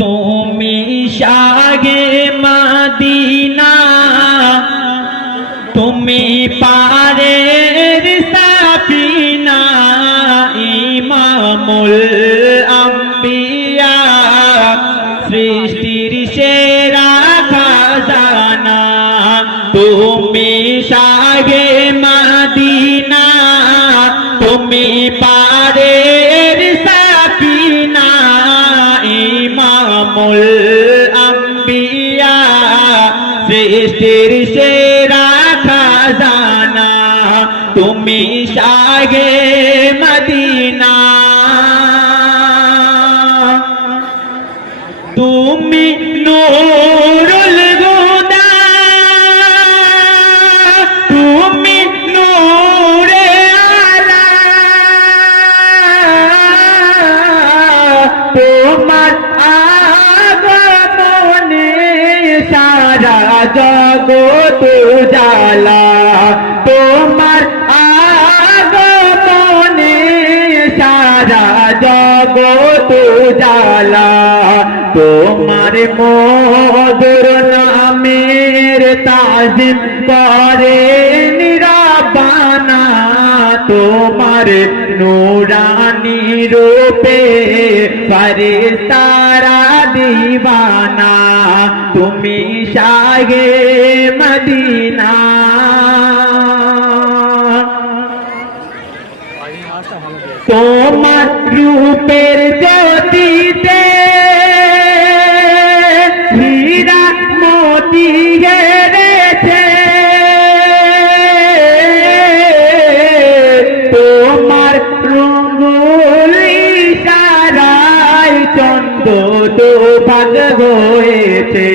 তুমি শাহে মদিনা, তুমি পারের সাফিনা, ইমামুল আম্বিয়া, সৃষ্টির সেরা খাজানা। তুমি শাহে মদিনা, তুমি পারের সাফিনা, ইমামুল আম্বিয়া, সৃষ্টির সেরা খাজানা। তুমি শাহে মদিনা, তুমি নূরুল হুদা, তুমি নূরে আলা, তোমার আগমনে সারা জগৎ উজালা। তোমার আগমনে সারা জগৎ উজালা। তোমার মধুর নামের তাজিম করে নিরাবানা। তোমার নূরানি রূপে ফেরেশতারা দিবানা। তুমি শাহে মদিনা, তোমার রূপের জ্যোতিতে হীরা মোতি গেড়েছে। তোমার রঙ্গুল ইশারায় চন্দ্র দুভাগ হয়েছে।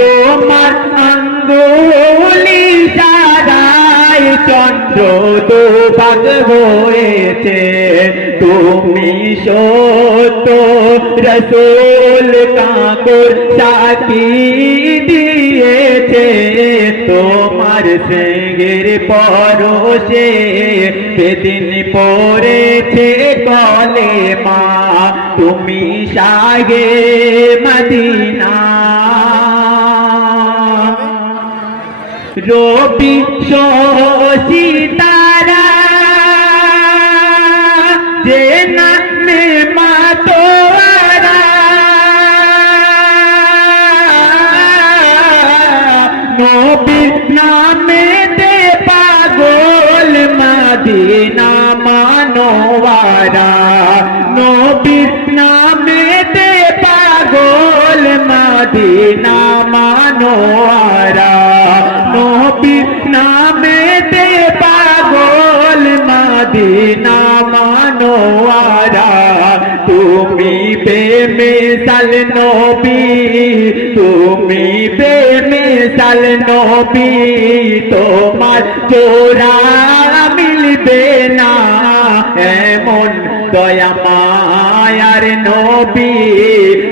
তোমার আঙ্গুল ইশারায় চন্দ্র দুভাগ হয়েছে। তুমি সত্য রসূল কাকুর সাক্ষী দিয়েছে। তোমার সিংহের পরশে সেদিন পড়েছে কলেমা। তুমি শাহে মদিনা, রবি সিতারা যে নামে মাতোয়ারা। নবীর নামে দে পাগল মদিনা মানোয়ারা। নবীর নামে দে পাগল মদিনা মানোয়ারা। নবীর নামে দে পাগল মদিনা মানোয়ারা। তুমি বেমিসাল নবী, তুমি বেমিসাল নবী। তোমার জোড়া মিলবে না, এমন দয়া মায়ার নবী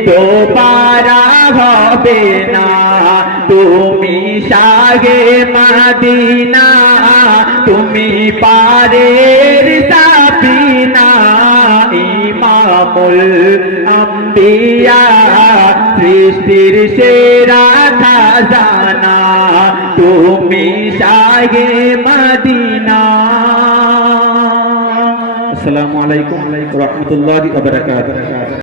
দোবারা হবে না। তুমি শাহে মদিনা, তুমি পারের সাফিনা, ইমামুল আম্বিয়া, সৃষ্টির সেরা খাজানা। তুমি শাহে মদিনা। আসসালামু আলাইকুম ওয়া রাহমাতুল্লাহি ওয়া বারাকাতুহু।